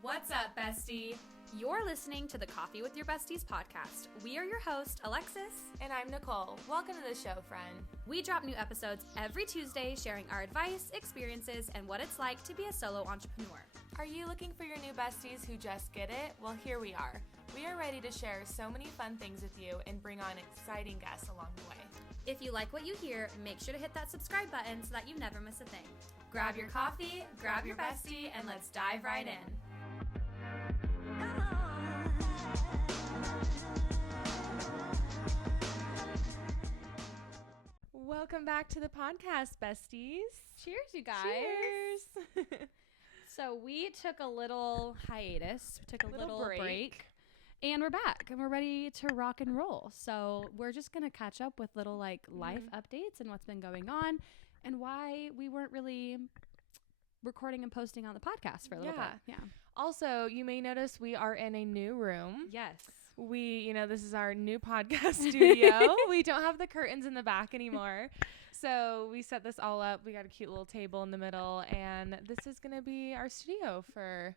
What's up, bestie? You're listening to the Coffee with Your Besties podcast. We are your host, Alexis. And I'm Nicole. Welcome to the show, friend. We drop new episodes every Tuesday sharing our advice, experiences, and what it's like to be a solo entrepreneur. Are you looking for your new besties who just get it? Well, here we are. We are ready to share so many fun things with you and bring on exciting guests along the way. If you like what you hear, make sure to hit that subscribe button so that you never miss a thing. Grab your coffee, grab your bestie, and let's dive right in. Welcome back to the podcast, besties. Cheers, you guys. Cheers. So we took a little hiatus, took a little break, and we're back, and we're ready to rock and roll. So we're just going to catch up with little life updates and what's been going on and why we weren't really recording and posting on the podcast for a little bit. Yeah. Also, you may notice we are in a new room. Yes. This is our new podcast studio. We don't have the curtains in the back anymore. So we set this all up. We got a cute little table in the middle, and this is going to be our studio for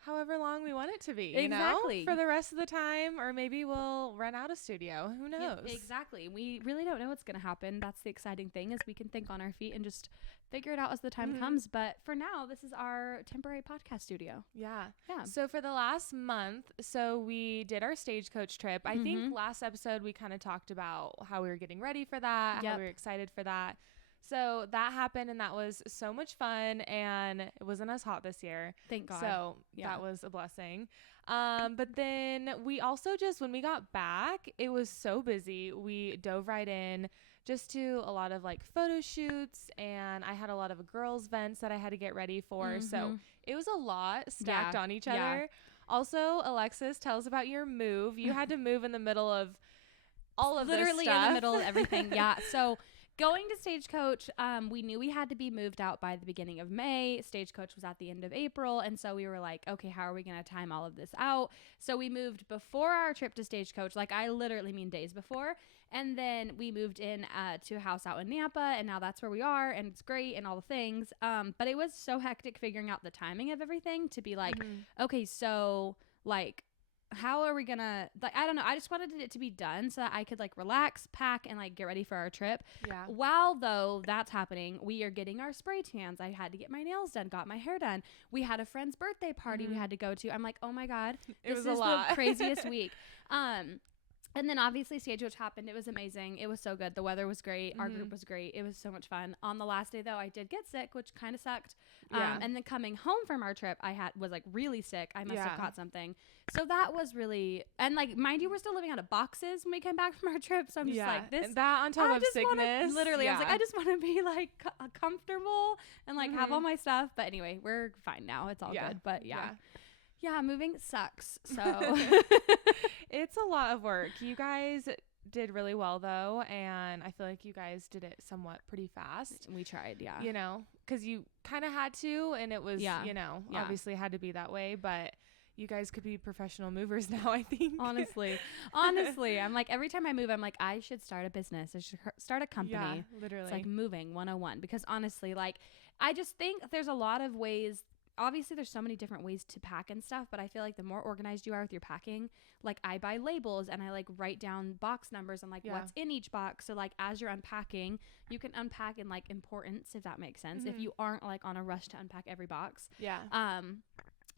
however long we want it to be. Exactly. You know? For the rest of the time, or maybe we'll run out of studio. Who knows? Yeah, exactly. We really don't know what's going to happen. That's the exciting thing, is we can think on our feet and just figure it out as the time comes. But for now, this is our temporary podcast studio. Yeah. Yeah. So for the last month, we did our stagecoach trip. I think last episode we kind of talked about how we were getting ready for that, how we were excited for that. So that happened, and that was so much fun, and it wasn't as hot this year. Thank God. So that was a blessing. But then we also when we got back, it was so busy. We dove right in just to a lot of photo shoots, and I had a lot of girls' events that I had to get ready for. So it was a lot stacked on each other. Also, Alexis, tell us about your move. You had to move in the middle of all of literally this stuff. in the middle of everything. Yeah. So going to Stagecoach, we knew we had to be moved out by the beginning of May. Stagecoach was at the end of April. And so we were like, okay, how are we going to time all of this out? So we moved before our trip to Stagecoach. I literally mean days before. And then we moved in to a house out in Nampa. And now that's where we are. And it's great and all the things. But it was so hectic figuring out the timing of everything to be like, okay, so how are we gonna I don't know, I just wanted it to be done so that I could relax, pack, and get ready for our trip. While though that's happening, we are getting our spray tans. I had to get my nails done, got my hair done. We had a friend's birthday party we had to go to. I'm like, oh my God, this is the craziest week. And then obviously Stagecoach happened. It was amazing. It was so good. The weather was great. Our group was great. It was so much fun. On the last day though, I did get sick, which kind of sucked. And then coming home from our trip, I was really sick. I must have caught something. So that was really, and mind you, we're still living out of boxes when we came back from our trip. So I'm just this. And that on top of sickness. Literally, I was I just want to be comfortable and have all my stuff. But anyway, we're fine now. It's all good. But yeah, moving sucks. So it's a lot of work. You guys did really well though, and I feel like you guys did it somewhat pretty fast. We tried, because you kind of had to, and it was, obviously had to be that way, but you guys could be professional movers now, I think. Honestly, I'm every time I move, I'm I should start a business. I should start a company. Yeah, literally. It's moving 101, because honestly, I just think there's a lot of ways. Obviously there's so many different ways to pack and stuff, but I feel the more organized you are with your packing, I buy labels and I write down box numbers and what's in each box. So as you're unpacking, you can unpack in importance, if that makes sense. If you aren't on a rush to unpack every box. Yeah.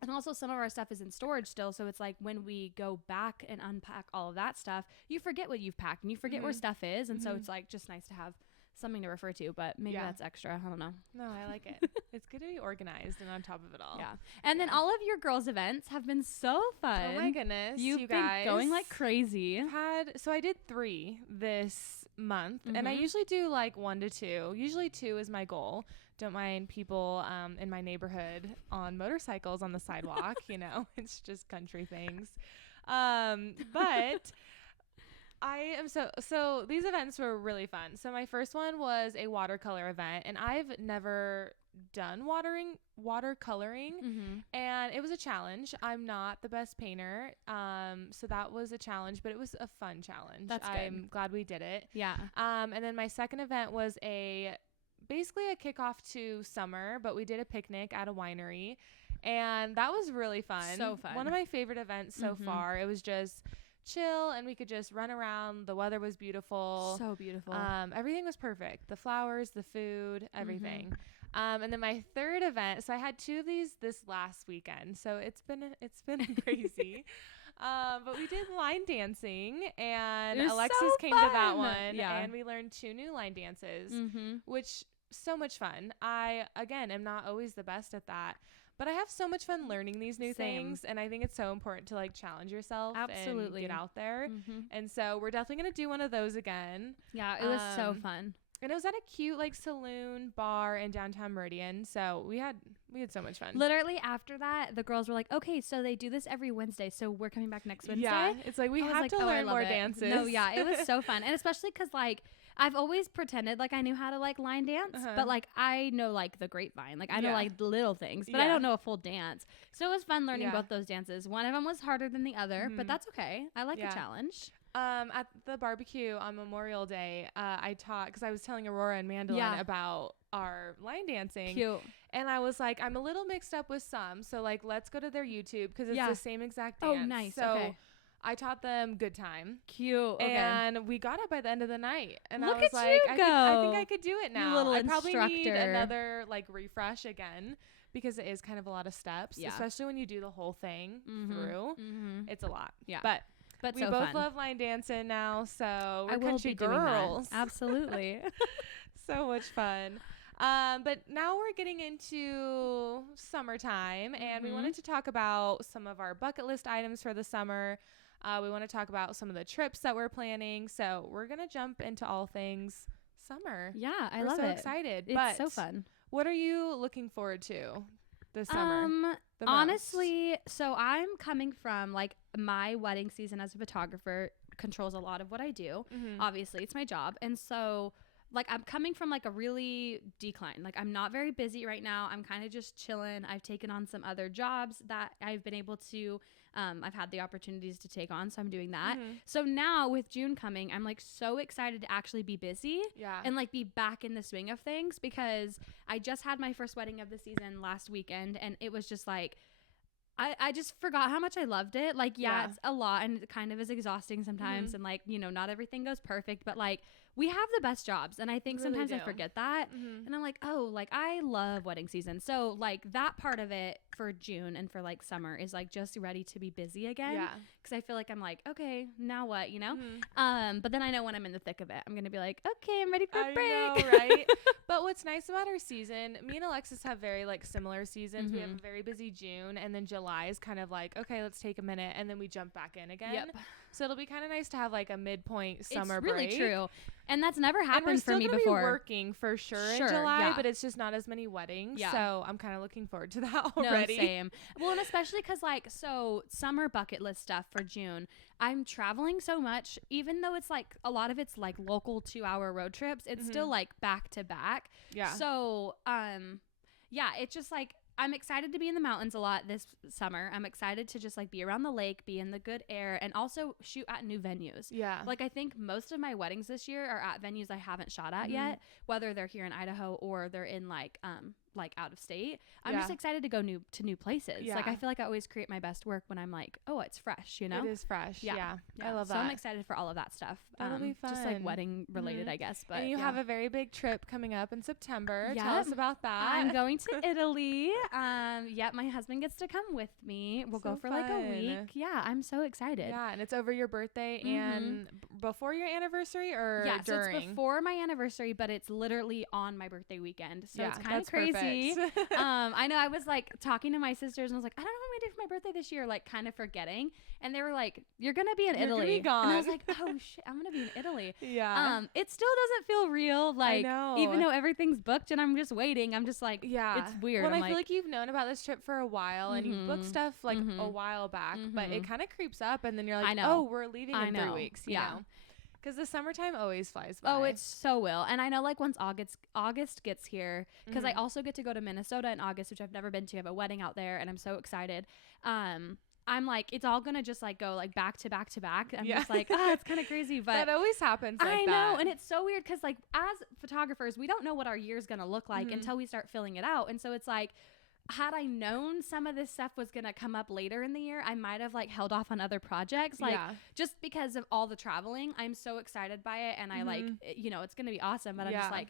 And also some of our stuff is in storage still. So it's when we go back and unpack all of that stuff, you forget what you've packed and you forget where stuff is. And so it's just nice to have something to refer to, but maybe that's extra. I don't know. No, I like it. It's good to be organized and on top of it all. Yeah. And then all of your girls' events have been so fun. Oh my goodness. You've been going like crazy. So I did 3 this month, and I usually do 1 to 2. Usually 2 is my goal. Don't mind people in my neighborhood on motorcycles on the sidewalk. It's just country things. But I am so these events were really fun. So my first one was a watercolor event, and I've never done watercoloring, and it was a challenge. I'm not the best painter, so that was a challenge, but it was a fun challenge. That's good. I'm glad we did it. Yeah. And then my second event was basically a kickoff to summer, but we did a picnic at a winery. And that was really fun. So fun. One of my favorite events so far. It was just chill and we could just run around. The weather was beautiful. So beautiful. Everything was perfect. The flowers, the food, everything. And then my third event, so I had 2 of these this last weekend. So it's been crazy. But we did line dancing, and Alexis came to that one, and we learned 2 new line dances, which so much fun. I, again, am not always the best at that, but I have so much fun learning these new things, and I think it's so important to like challenge yourself and get out there. And so we're definitely going to do one of those again. Yeah, it was so fun. And it was at a cute like saloon bar in downtown Meridian. So we had so much fun. Literally after that, the girls were like, okay, so they do this every Wednesday. So we're coming back next Wednesday. Yeah. It's like we have to learn more dances. No, yeah. It was so fun. And especially because like I've always pretended like I knew how to like line dance, but like I know like the grapevine. Like I know like the little things, but I don't know a full dance. So it was fun learning both those dances. One of them was harder than the other, but that's okay. I like a challenge. At the barbecue on Memorial Day, I taught, because I was telling Aurora and Mandolin about our line dancing. Cute. And I was like, I'm a little mixed up with some. So like, let's go to their YouTube because it's the same exact dance. Oh, nice. So I taught them Good Time. Cute. Okay. And we got it by the end of the night. And Look I was at like, you go. I think I could do it now. You little I probably need instructor. another like refresh again, because it is kind of a lot of steps, especially when you do the whole thing through. It's a lot. Yeah. But we so both fun. love line dancing now, so we're I will country be doing girls. that. Absolutely. So much fun. But now we're getting into summertime, and we wanted to talk about some of our bucket list items for the summer. We want to talk about some of the trips that we're planning. So we're going to jump into all things summer. Yeah, I we're love so it. excited. It's so fun. What are you looking forward to this summer? Honestly, so I'm coming from like my wedding season as a photographer controls a lot of what I do. Obviously, it's my job. And so like I'm coming from like a really decline. Like I'm not very busy right now. I'm kind of just chilling. I've taken on some other jobs that I've been able to I've had the opportunities to take on, so I'm doing that. So now with June coming, I'm like so excited to actually be busy and like be back in the swing of things, because I just had my first wedding of the season last weekend, and it was just like I just forgot how much I loved it. Like, it's a lot, and it kind of is exhausting sometimes, and like, you know, not everything goes perfect, but like we have the best jobs, and I think sometimes I forget that, and I'm like, oh, like I love wedding season. So like that part of it for June and for like summer is like just ready to be busy again, because I feel like I'm like, okay, now what, you know? But then I know when I'm in the thick of it, I'm gonna be like, okay, I'm ready for a break. I know, right? But what's nice about our season, me and Alexis have very like similar seasons. We have a very busy June, and then July is kind of like, okay, let's take a minute, and then we jump back in again. So it'll be kind of nice to have like a midpoint summer break. It's really true. And that's never happened for me before. We're still gonna be working for sure in July, but it's just not as many weddings. So I'm kind of looking forward to that already. No, same. Well, and especially because like, so summer bucket list stuff for June, I'm traveling so much, even though it's like a lot of it's like local 2-hour road trips, it's still like back to back. So, it's just like, I'm excited to be in the mountains a lot this summer. I'm excited to just like be around the lake, be in the good air, and also shoot at new venues. Like I think most of my weddings this year are at venues I haven't shot at yet, whether they're here in Idaho or they're in like out of state. I'm just excited to go to new places. Like I feel like I always create my best work when I'm like, oh, it's fresh, you know? It is fresh. Yeah. I love that. So I'm excited for all of that stuff. That'll be fun. Just like wedding related, I guess. But and you have a very big trip coming up in September. Tell us about that. I'm going to Italy. My husband gets to come with me. We'll go for like a week. Yeah, I'm so excited. Yeah, and it's over your birthday and before your anniversary or during? So it's before my anniversary, but it's literally on my birthday weekend. So it's kind of crazy. I know I was like talking to my sisters and I was like, I don't know what I'm gonna do for my birthday this year, like kind of forgetting. And they were like, you're gonna be in Italy. Be gone. And I was like, oh shit, I'm gonna be in Italy. It still doesn't feel real. Like, even though everything's booked and I'm just waiting, I'm just like, it's weird. Well, I feel like you've known about this trip for a while and you've booked stuff like a while back, but it kind of creeps up and then you're like, oh, we're leaving in 3 weeks. You know? Because the summertime always flies by. Oh, it so will. And I know like once August gets here, because I also get to go to Minnesota in August, which I've never been to. I have a wedding out there and I'm so excited. I'm like, it's all gonna just like go like back to back to back. I'm just like, it's kind of crazy, but that always happens like I know, and it's so weird because like as photographers, we don't know what our year's gonna look like until we start filling it out. And so it's like, had I known some of this stuff was going to come up later in the year, I might have like held off on other projects. Like just because of all the traveling, I'm so excited by it. And I like, you know, it's going to be awesome. But I'm just like,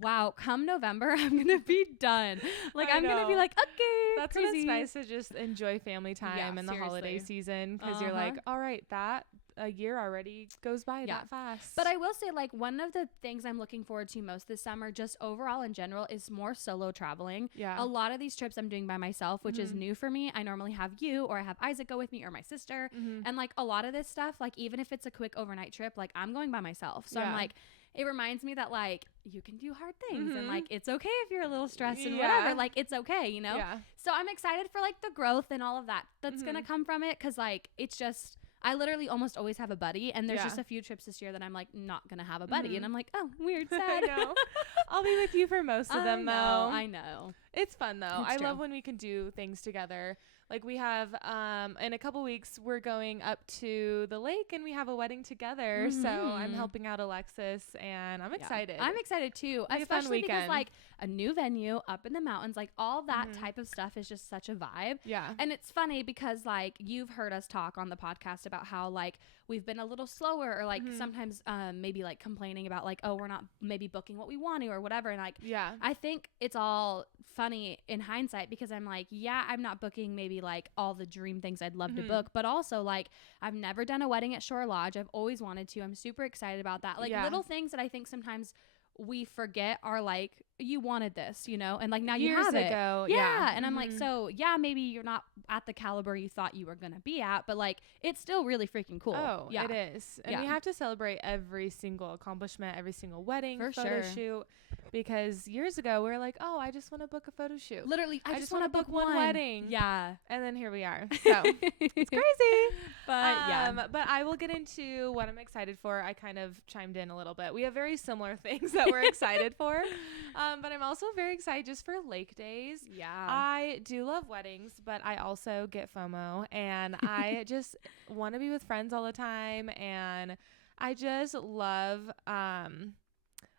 wow, come November, I'm going to be done. Like, I'm going to be like, okay, that's crazy. When it's nice to just enjoy family time in the holiday season. Cause you're like, all right, that a year already goes by that fast. But I will say, like, one of the things I'm looking forward to most this summer, just overall in general, is more solo traveling. A lot of these trips I'm doing by myself, which is new for me. I normally have you, or I have Isaac go with me, or my sister. And like a lot of this stuff, like even if it's a quick overnight trip, like I'm going by myself. So I'm like, it reminds me that like you can do hard things and like it's okay if you're a little stressed and whatever, like it's okay, you know? So I'm excited for like the growth and all of that that's gonna come from it, because like it's just, I literally almost always have a buddy, and there's just a few trips this year that I'm like not gonna have a buddy, and I'm like, oh, weird, sad. I know. I'll be with you for most of them, though. I know. It's fun though. I love when we can do things together. Like we have, in a couple weeks, we're going up to the lake and we have a wedding together. So I'm helping out Alexis, and I'm excited. I'm excited too, especially because like a new venue up in the mountains, like all that type of stuff is just such a vibe. And it's funny because like you've heard us talk on the podcast about how like we've been a little slower, or like sometimes maybe like complaining about like, oh, we're not maybe booking what we want to or whatever. And like, I think it's all funny in hindsight, because I'm like, I'm not booking maybe like all the dream things I'd love to book, but also like I've never done a wedding at Shore Lodge. I've always wanted to. I'm super excited about that. Like little things that I think sometimes we forget are like, you wanted this, you know, and like now you have it. And I'm like, so maybe you're not at the caliber you thought you were gonna be at, but like it's still really freaking cool. It is. And we have to celebrate every single accomplishment, every single wedding, photo shoot, because years ago we were like, oh, I just want to book a photo shoot. Literally, I just want to book one wedding. And then here we are. So it's crazy. But I will get into what I'm excited for. I kind of chimed in a little bit. We have very similar things that we're excited for. But I'm also very excited just for lake days. I do love weddings, but I also get FOMO, and I just want to be with friends all the time. And I just love, I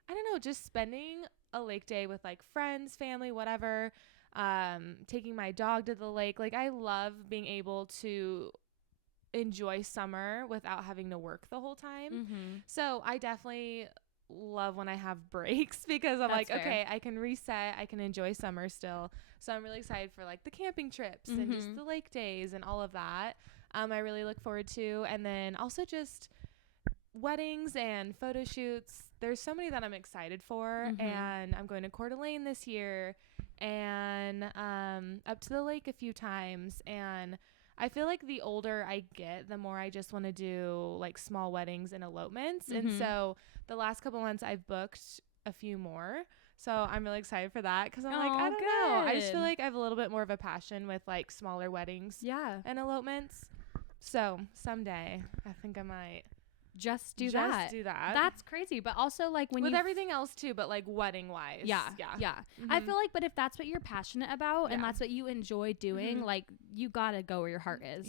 don't know, just spending a lake day with like friends, family, whatever, taking my dog to the lake. Like I love being able to enjoy summer without having to work the whole time. So I definitely love when I have breaks, because I'm like, okay, I can reset, I can enjoy summer still. So I'm really excited for like the camping trips and just the lake days and all of that. I really look forward to. And then also just weddings and photo shoots. There's so many that I'm excited for. And I'm going to Coeur d'Alene this year, and up to the lake a few times. And I feel like the older I get, the more I just want to do like small weddings and elopements. And so the last couple months I've booked a few more. So I'm really excited for that, because I'm like, I don't know. I just feel like I have a little bit more of a passion with like smaller weddings and elopements. So someday I think I might just do that. That's crazy. But also like when with everything else too, but like wedding wise. I feel like, but if that's what you're passionate about and that's what you enjoy doing, like you gotta go where your heart is.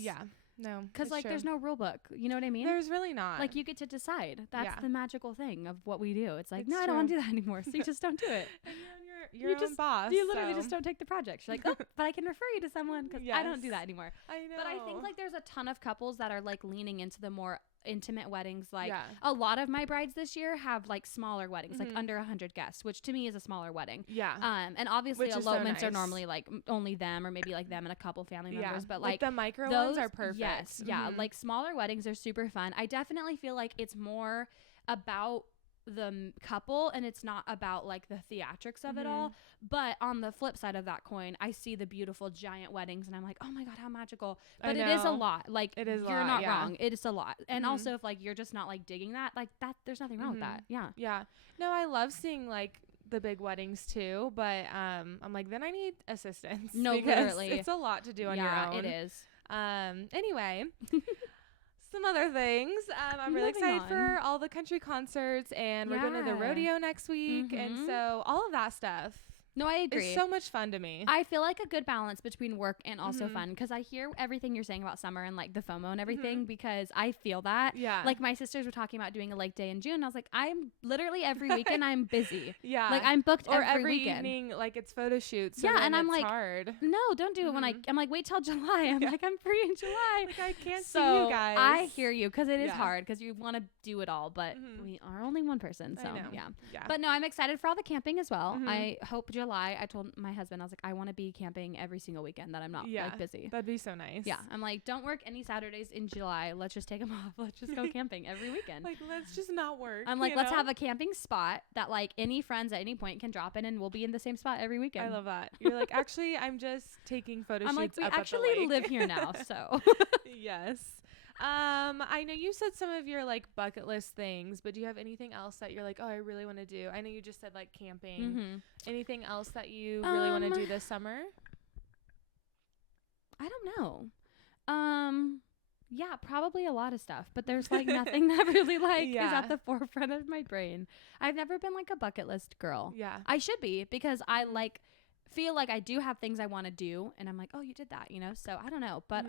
No, because like there's no rule book, you know what I mean? There's really not. Like you get to decide. That's the magical thing of what we do. It's like, no, I don't want to do that anymore, so you just don't do it. And you're your own boss. You literally just don't take the project. You're like, oh, but I can refer you to someone, because I don't do that anymore. I know. But I think like there's a ton of couples that are like leaning into the more intimate weddings. Like a lot of my brides this year have like smaller weddings, like under 100 guests, which to me is a smaller wedding. And obviously which elopements are normally like only them, or maybe like them and a couple family members, but like the micro ones are perfect. Like smaller weddings are super fun. I definitely feel like it's more about the couple, and it's not about like the theatrics of it all. But on the flip side of that coin, I see the beautiful giant weddings, and I'm like, oh my god, how magical. But it is a lot. Like it is you're not wrong, it is a lot. And also if like you're just not like digging that, like that, there's nothing wrong with that. No, I love seeing like the big weddings too, but I'm like, then I need assistance. No, literally it's a lot to do on your own. It is. Anyway, some other things. I'm really excited for all the country concerts, and we're going to the rodeo next week, and so all of that stuff. No, I agree. It's so much fun to me. I feel like a good balance between work and also fun, because I hear everything you're saying about summer and like the FOMO and everything, because I feel that. Yeah. Like my sisters were talking about doing a lake day in June. I was like, I'm literally every weekend I'm busy. Yeah. Like I'm booked or every weekend. Evening, like it's photo shoots. So yeah, then and I'm it's like, hard. no, don't do it when I'm like, wait till July. I'm like, I'm free in July. Like I can't so see you guys. I hear you, because it is hard, because you want to do it all, but we are only one person. So yeah. But no, I'm excited for all the camping as well. I hope July. I told my husband, I was like, I want to be camping every single weekend that I'm not like busy. That'd be so nice. Yeah. I'm like, don't work any Saturdays in July. Let's just take them off. Let's just go camping every weekend. Like, let's just not work. I'm like, let's have a camping spot that like any friends at any point can drop in, and we'll be in the same spot every weekend. I love that. You're like, actually, I'm just taking photo shoots. I'm like, we up actually at the lake. live here now. So yes. I know you said some of your like bucket list things, but do you have anything else that you're like, oh, I really want to do? I know you just said like camping. Anything else that you really want to do this summer? I don't know. Yeah, probably a lot of stuff, but there's like nothing that really like is at the forefront of my brain. I've never been like a bucket list girl. Yeah. I should be, because I like feel like I do have things I want to do, and I'm like, oh, you did that, you know? So I don't know, but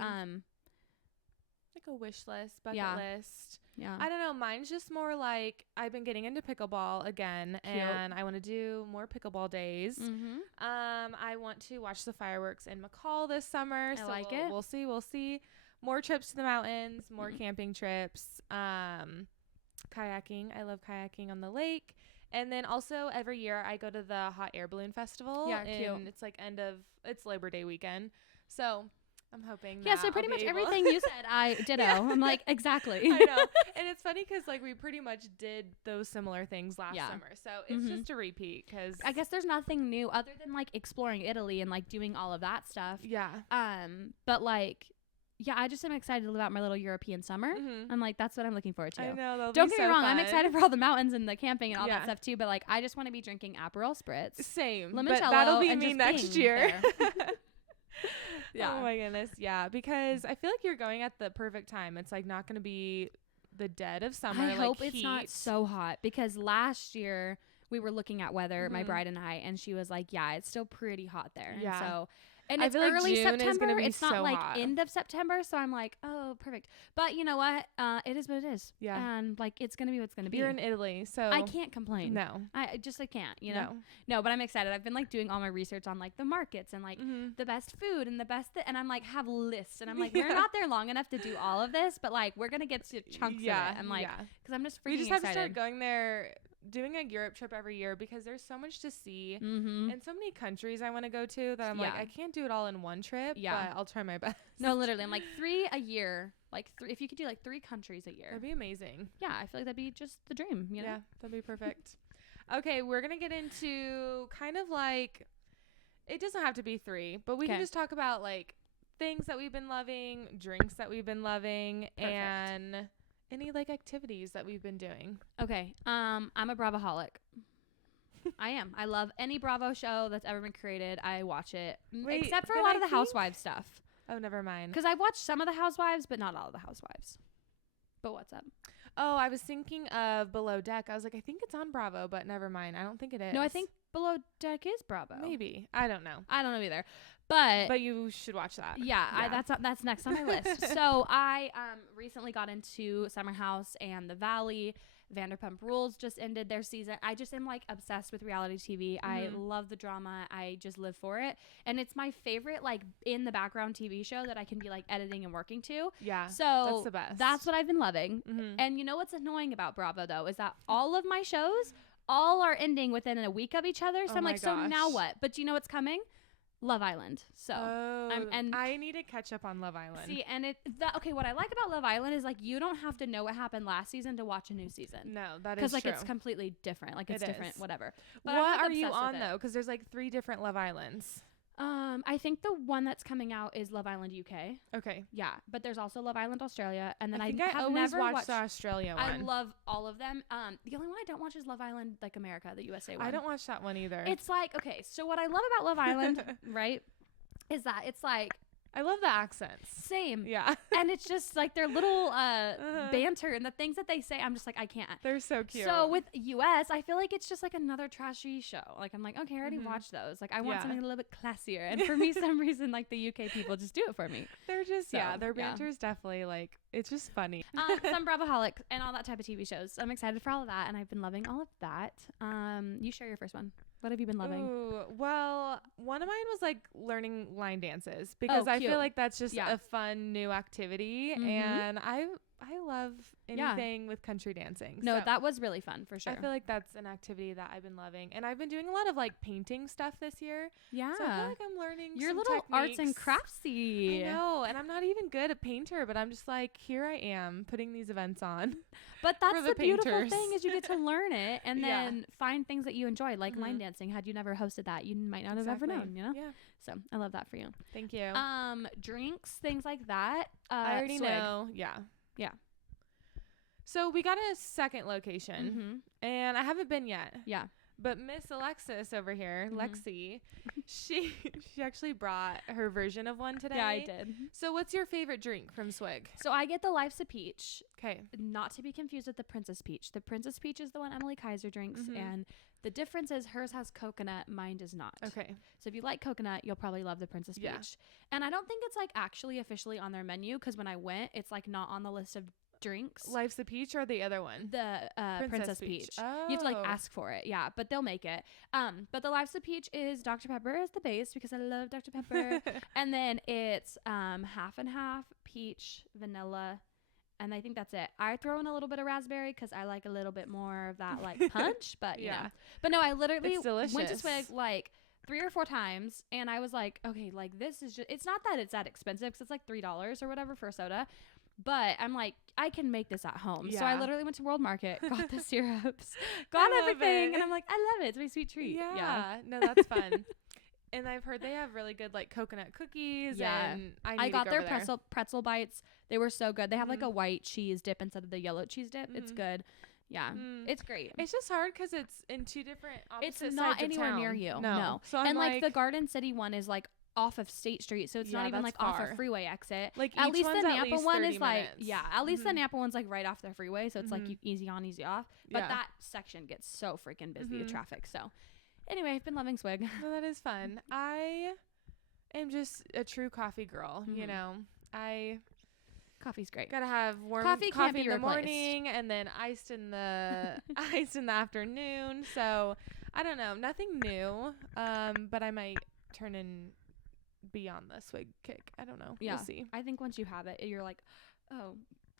like a wish list, bucket list. Yeah. I don't know. Mine's just more like I've been getting into pickleball again. Cute. And I want to do more pickleball days. I want to watch the fireworks in McCall this summer. I like it. We'll see. We'll see. More trips to the mountains, more camping trips, kayaking. I love kayaking on the lake. And then also every year I go to the hot air balloon festival. Yeah, cute. It's like it's Labor Day weekend. So I'm hoping that so pretty much everything you said, I ditto. I'm like, exactly. I know. And it's funny because like we pretty much did those similar things last summer. So it's just a repeat, because I guess there's nothing new other than like exploring Italy and like doing all of that stuff. Yeah. But like, yeah, I just am excited about my little European summer. I'm like, that's what I'm looking forward to. I know. Don't get me wrong. I'm excited for all the mountains and the camping and all that stuff too. But like, I just want to be drinking Aperol Spritz. Same. Limoncello, but that'll be and me just next year. Yeah. Oh my goodness. Yeah. Because I feel like you're going at the perfect time. It's like not going to be the dead of summer. I hope like it's not so hot, because last year we were looking at weather, my bride and I, and she was like, yeah, it's still pretty hot there. Yeah. And so, and I it's feel like early June September. is gonna be it's not so like hot. end of September. So I'm like, oh, perfect. But you know what? It is what it is. Yeah. And like, it's going to be what's going to be. You're in Italy, so I can't complain. No. I can't, you know? No, but I'm excited. I've been like doing all my research on like the markets and like the best food and the best, and I'm like, have lists. And I'm like, we're not there long enough to do all of this, but like, we're going to get to chunks of it. I'm like, because I'm just freaking We just excited. have to start going there, doing a Europe trip every year, because there's so much to see and so many countries I want to go to that I'm like, I can't do it all in one trip, but I'll try my best. No, literally, I'm like 3 a year. Like if you could do like 3 countries a year, that'd be amazing. Yeah, I feel like that'd be just the dream, you know? Yeah, that'd be perfect. Okay, we're gonna get into kind of like, it doesn't have to be 3, but we can just talk about like things that we've been loving, drinks that we've been loving, and any like activities that we've been doing. Okay. I'm a Bravoholic. I am. I love any Bravo show that's ever been created. I watch it. Wait, except for a lot of the Housewives stuff. Oh, never mind. Because I've watched some of the Housewives, but not all of the Housewives. But what's up? Oh, I was thinking of Below Deck. I was like, I think it's on Bravo, but never mind. I don't think it is. No, I think Below Deck is Bravo. Maybe. I don't know. I don't know either. But you should watch that. Yeah, that's next on my list. So I recently got into Summer House and The Valley. Vanderpump Rules just ended their season. I just am like obsessed with reality TV. I love the drama. I just live for it. And it's my favorite like in the background TV show that I can be like editing and working to. Yeah. So that's the best. That's what I've been loving. And you know what's annoying about Bravo though is that all of my shows all are ending within a week of each other. So I'm like, so now what? But you know what's coming? Love Island. So and I need to catch up on Love Island. See, and what I like about Love Island is like you don't have to know what happened last season to watch a new season. No, that is true. Because like it's completely different. Like it's different, whatever. But what are you on though? Because there's like 3 different Love Islands. I think the one that's coming out is Love Island UK. Okay. Yeah, but there's also Love Island Australia, and then I have always never watched the Australia one. I love all of them. The only one I don't watch is Love Island like America, the USA one. I don't watch that one either. It's like, okay, so what I love about Love Island, right, is that it's like I love the accents. Same. Yeah. And it's just like their little banter and the things that they say. I'm just like, I can't. They're so cute. So with US, I feel like it's just like another trashy show. Like I'm like, okay, I already watched those. Like I want something a little bit classier. And for me, some reason, like the UK people just do it for me. They're just, their banter is definitely like, it's just funny. Some Bravoholic and all that type of TV shows. I'm excited for all of that. And I've been loving all of that. You share your first one. What have you been loving? Ooh, well, one of mine was like learning line dances because I feel like that's just a fun new activity, and I love anything with country dancing. No, so that was really fun for sure. I feel like that's an activity that I've been loving, and I've been doing a lot of like painting stuff this year. Yeah, so I feel like I'm learning your some little techniques. arts and craftsy. I know, and I'm not even good a painter, but I'm just like, here I am putting these events on. But that's the beautiful painters. thing is you get to learn it and then find things that you enjoy, like line dancing. Had you never hosted that, you might not have ever known, you know? Yeah. So I love that for you. Thank you. Drinks, things like that. I already swig. know. Yeah. Yeah. So we got a second location, and I haven't been yet. Yeah. But Miss Alexis over here, Lexi, she actually brought her version of one today. Yeah, I did. So what's your favorite drink from Swig? So I get the Life's a Peach. Okay. Not to be confused with the Princess Peach. The Princess Peach is the one Emily Kaiser drinks, and the difference is hers has coconut, mine does not. Okay. So if you like coconut, you'll probably love the Princess Peach. And I don't think it's like actually officially on their menu because when I went, it's like not on the list of drinks. Life's a Peach or the other one? The Princess Peach. Oh. You have to like ask for it, yeah, but they'll make it. But the Life's a Peach is Dr. Pepper as the base because I love Dr. Pepper, and then it's half and half peach, vanilla, and I think that's it. I throw in a little bit of raspberry because I like a little bit more of that like punch, but you know. But no, I literally went to Swig like 3 or 4 times, and I was like, okay, like this is just. It's not that it's that expensive because it's like $3 or whatever for a soda. But I'm like, I can make this at home. So I literally went to World Market, got the syrups, got everything. And I'm like, I love it. It's my sweet treat. Yeah. No, that's fun. And I've heard they have really good like coconut cookies. Yeah. And I got their pretzel bites. They were so good. They have like a white cheese dip instead of the yellow cheese dip. It's good. Yeah. It's great. It's just hard because it's in 2 different opposite sides It's not anywhere of town. near you. No. So I'm and like the Garden City one is like off of State Street, so it's not even like off a freeway exit. Like at least the Napa one is like minutes. at least the Napa one's like right off the freeway, so it's like easy on, easy off. But that section gets so freaking busy with traffic. So anyway, I've been loving Swig. Well, that is fun. I am just a true coffee girl. You know, Coffee's great. Gotta have warm coffee in the morning and then iced in the afternoon. So I don't know, nothing new. But I might turn in beyond the Swig kick. I don't know. Yeah. We'll see. I think once you have it, you're like, oh,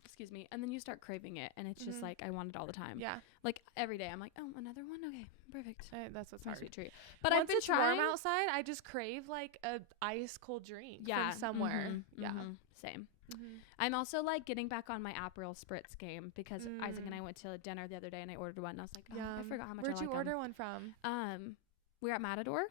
excuse me, and then you start craving it, and it's just like I want it all the time. Yeah. Like every day, I'm like, oh, another one. Okay, perfect. That's what's my hard. sweet treat. But once I've been it's trying. warm outside, I just crave like a ice cold drink from somewhere. Same. I'm also like getting back on my Aperol Spritz game because Isaac and I went to dinner the other day and I ordered one and I was like, oh, I forgot how much. Where'd I like you order one from? We were at Matador.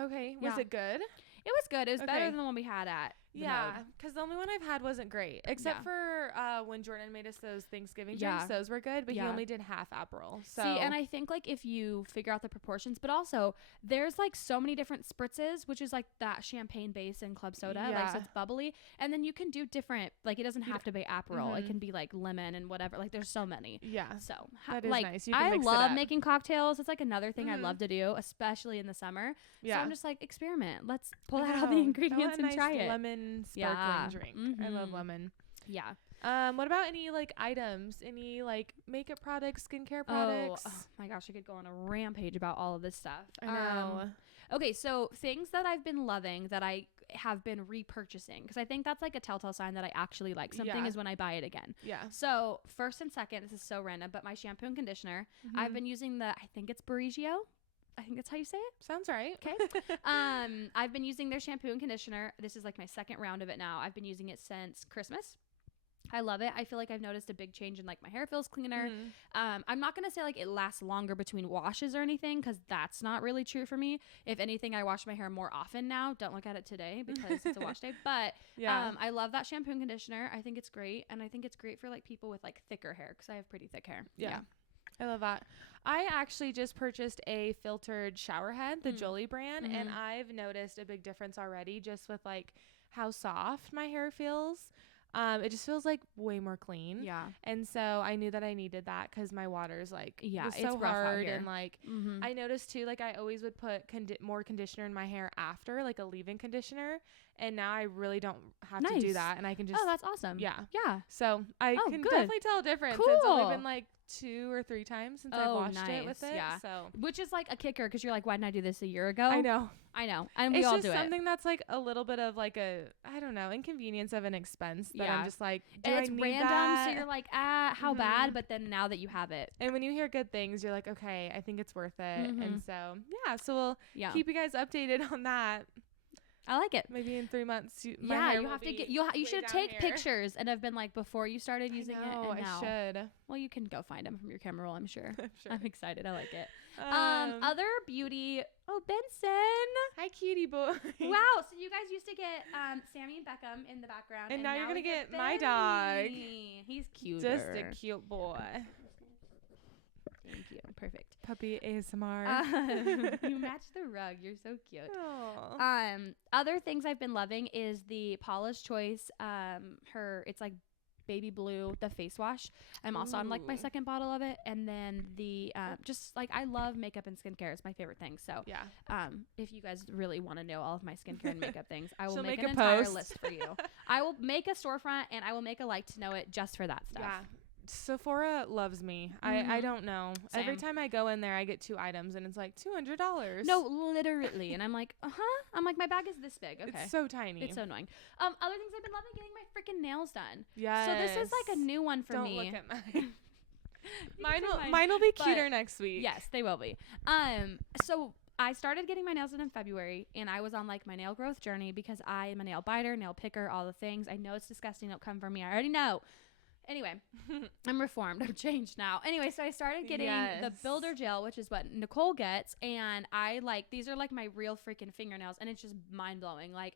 Okay. Was it good? It was good. It was better than the one we had at. Yeah, because the only one I've had wasn't great, except for when Jordan made us those Thanksgiving drinks. Those were good, but he only did half Aperol. So. See, and I think like if you figure out the proportions, but also there's like so many different spritzes, which is like that champagne base and club soda, like so it's bubbly, and then you can do different. Like it doesn't have to be Aperol; it can be like lemon and whatever. Like there's so many. Yeah. So that is like nice. You can I mix love it up. making cocktails. It's like another thing I love to do, especially in the summer. Yeah. So I'm just like experiment. Let's pull out all the ingredients and try it. Lemon sparkling drink. I love lemon. Yeah. What about any like items? Any like makeup products, skincare products? Oh my gosh, I could go on a rampage about all of this stuff. I know. Okay, so things that I've been loving that I have been repurchasing because I think that's like a telltale sign that I actually like something is when I buy it again. Yeah. So first and second, this is so random, but my shampoo and conditioner, I've been using I think it's Barigio. I think that's how you say it. Sounds right. Okay. I've been using their shampoo and conditioner. This is like my second round of it now. I've been using it since Christmas. I love it. I feel like I've noticed a big change in like my hair feels cleaner. I'm not going to say like it lasts longer between washes or anything because that's not really true for me. If anything, I wash my hair more often now. Don't look at it today because it's a wash day. But I love that shampoo and conditioner. I think it's great. And I think it's great for like people with like thicker hair because I have pretty thick hair. Yeah. I love that. I actually just purchased a filtered shower head, the Jolie brand, and I've noticed a big difference already just with like how soft my hair feels. It just feels like way more clean. Yeah. And so I knew that I needed that because my water's like was it's so rough out hard. here. And like Mm-hmm. I noticed too, like I always would put more conditioner in my hair after, like a leave-in conditioner. And now I really don't have to do that. And I can just. Oh, that's awesome. Yeah. Yeah. So I can good. definitely tell a difference. Cool. It's only been like 2 or 3 times since I've washed it with it. Yeah. So. Which is like a kicker because you're like, why didn't I do this a year ago? I know. And we it's all just do it. something that's like a little bit of like a, I don't know, inconvenience of an expense that I'm just like, do and it's I need random, that? so you're like, how bad? But then now that you have it. And when you hear good things, you're like, okay, I think it's worth it. And so, so we'll keep you guys updated on that. I like it. Maybe in 3 months. You have to get. You should take pictures and have been like before you started using it. And now. I should. Well, you can go find them from your camera roll. I'm sure. I'm excited. I like it. Other beauty. Oh, Benson. Hi, cutie boy. Wow. So you guys used to get Sammy and Beckham in the background, and now you're gonna get Benny. my dog. He's cute. Just a cute boy. Thank you. Perfect. Puppy ASMR. You match the rug. You're so cute. Aww. Other things I've been loving is the Paula's Choice. It's like baby blue, the face wash. I'm also on like my second bottle of it. And then the just like I love makeup and skincare. It's my favorite thing. So if you guys really want to know all of my skincare and makeup things, I will make an entire list for you. I will make a storefront and I will make a like to know it just for that stuff. Yeah. Sephora loves me. I don't know. Same. Every time I go in there, I get 2 items and it's like $200. No, literally. And I'm like, I'm like, my bag is this big. Okay. It's so tiny. It's so annoying. Other things I've been loving, getting my freaking nails done. Yes. So this is like a new one for me. Don't look at mine. Mine will be cuter next week. Yes, they will be. So I started getting my nails done in February, and I was on like my nail growth journey because I am a nail biter, nail picker, all the things. I know it's disgusting. Don't come for me. I already know. Anyway, I'm reformed. I'm changed now. Anyway, so I started getting the builder gel, which is what Nicole gets. And I these are like my real freaking fingernails. And it's just mind blowing. Like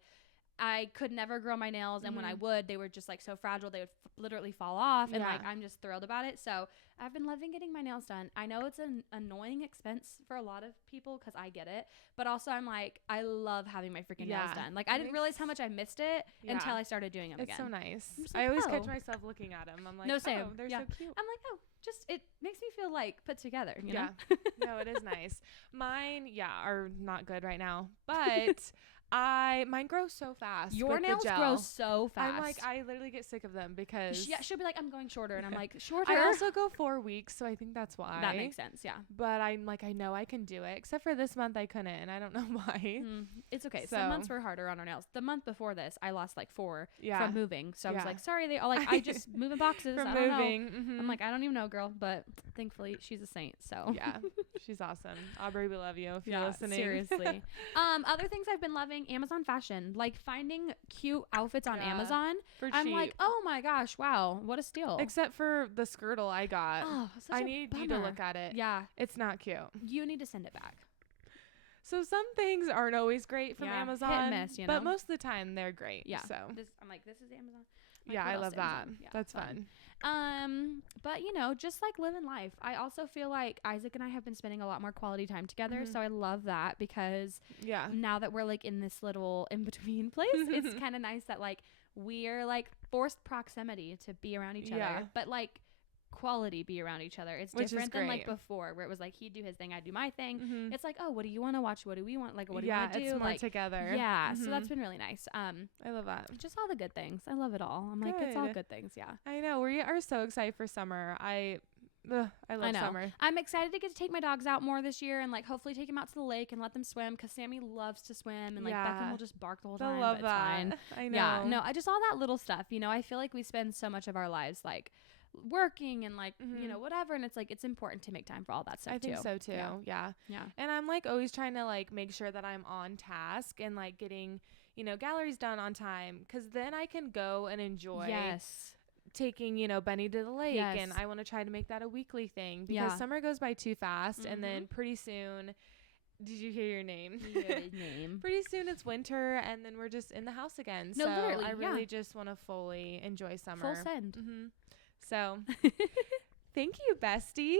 I could never grow my nails. And when I would, they were just like so fragile. They would literally fall off. And like, I'm just thrilled about it. So I've been loving getting my nails done. I know it's an annoying expense for a lot of people because I get it. But also I'm like, I love having my freaking nails done. Like I didn't realize how much I missed it until I started doing them again. It's so nice. Like, I always catch myself looking at them. I'm like, same. They're so cute. I'm like, just it makes me feel like put together, you know? No, it is nice. Mine, are not good right now. But mine grow so fast. Your nails grow so fast. I'm like, I literally get sick of them because she'll be like, I'm going shorter, and I'm like, shorter. I also go 4 weeks, so I think that's why. That makes sense, yeah. But I'm like, I know I can do it, except for this month I couldn't, and I don't know why. It's okay. Some months were harder on our nails. The month before this, I lost like 4 Yeah. from moving, so I was like, sorry, they all like I just moving boxes. From I don't moving. know. I'm like, I don't even know, girl, but thankfully she's a saint. So yeah, she's awesome. Aubrey, we love you if you're listening. Seriously. Other things I've been loving: Amazon fashion. Like finding cute outfits on Amazon. I'm cheap. like, oh my gosh, wow, what a steal. Except for the skirtle I got. Oh, such I a need bummer. you to look at it. Yeah. It's not cute. You need to send it back. So some things aren't always great from Amazon. Hit and miss, you know? But most of the time they're great. Yeah. So I'm like, this is Amazon. Like, I love that. Yeah, that's fun. But you know, just like living life. I also feel like Isaac and I have been spending a lot more quality time together. So I love that because now that we're like in this little in between place, it's kind of nice that like we're like forced proximity to be around each other, but like quality be around each other. It's different than like before where it was like he'd do his thing, I'd do my thing. It's like, oh, what do you want to watch? What do we want? Like, what do you want to do? It's more like together. Yeah. So that's been really nice. I love that. Just all the good things. I love it all. I'm like, it's all good things. Yeah. I know. We are so excited for summer. I love summer. I'm excited to get to take my dogs out more this year and like hopefully take them out to the lake and let them swim because Sammy loves to swim and like Beckham will just bark the whole time. I love but that. It's fine. I know. Yeah, no, I just all that little stuff. You know, I feel like we spend so much of our lives like working and like you know whatever, and it's like it's important to make time for all that stuff. I think so too. Yeah. And I'm like always trying to like make sure that I'm on task and like getting galleries done on time because then I can go and enjoy. Taking Benny to the lake and I want to try to make that a weekly thing because summer goes by too fast and then pretty soon did you hear your name? His name. Pretty soon it's winter and then we're just in the house again. No, so literally, I really just want to fully enjoy summer. Full send. So Thank you, besties.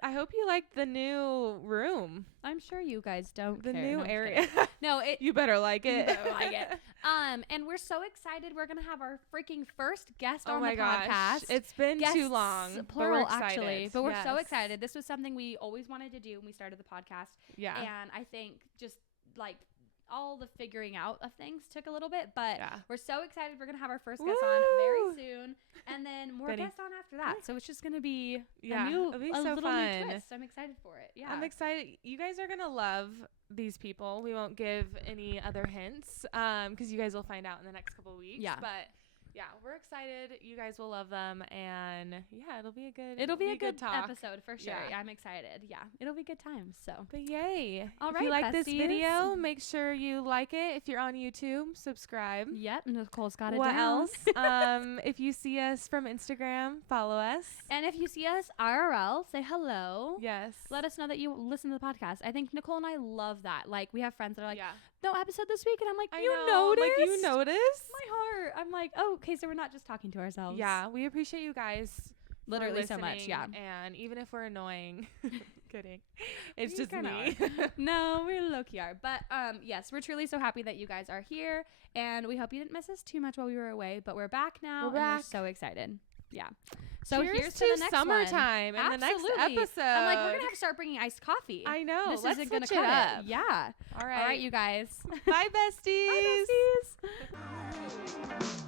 I hope you like the new room. I'm sure you guys don't The care. new No, I'm just area. kidding. No, You better like it. You better like it. And we're so excited. We're gonna have our freaking first guest on the gosh. podcast. It's been Guests, too long. plural, but we're actually. But we're so Yes. excited. This was something we always wanted to do when we started the podcast. Yeah. And I think just like all the figuring out of things took a little bit, but Yeah. we're so excited. We're gonna have our first guest on Woo! very soon, and then more Benny. guests on after that. So it's just gonna be Yeah, a new, it'll be a so little new fun. twist. I'm excited for it. Yeah, I'm excited. You guys are going to love these people. We won't give any other hints because you guys will find out in the next couple of weeks. Yeah. But yeah, we're excited. You guys will love them. And yeah, it'll be a good talk. episode for sure. Yeah. Yeah, I'm excited. Yeah, it'll be good times. So But yay. All If right, you like this besties. video, make sure you like it. If you're on YouTube, subscribe. yep, Nicole's got it What down. else? If you see us from Instagram, follow us. And if you see us IRL, say hello. Yes. Let us know that you listen to the podcast. I think Nicole and I love that. Like, we have friends that are like, yeah. no episode this week. And I'm like, I you know, noticed? Like, you noticed? My heart. I'm like, oh, okay, so we're not just talking to ourselves. Yeah, we appreciate you guys. for Literally so much, listening, yeah. And even if we're annoying, kidding. It's We just kinda me. No, we low-key are. But yes, we're truly so happy that you guys are here. And we hope you didn't miss us too much while we were away. But we're back now. We're back. We're so excited. Yeah. So Cheers here's to the next summertime one. and the next Absolutely. episode. I'm like, we're going to have to start bringing iced coffee. I know. This Let's isn't going to switch it cut up. it. Yeah. All right. All right, you guys. Bye, besties. Bye, besties.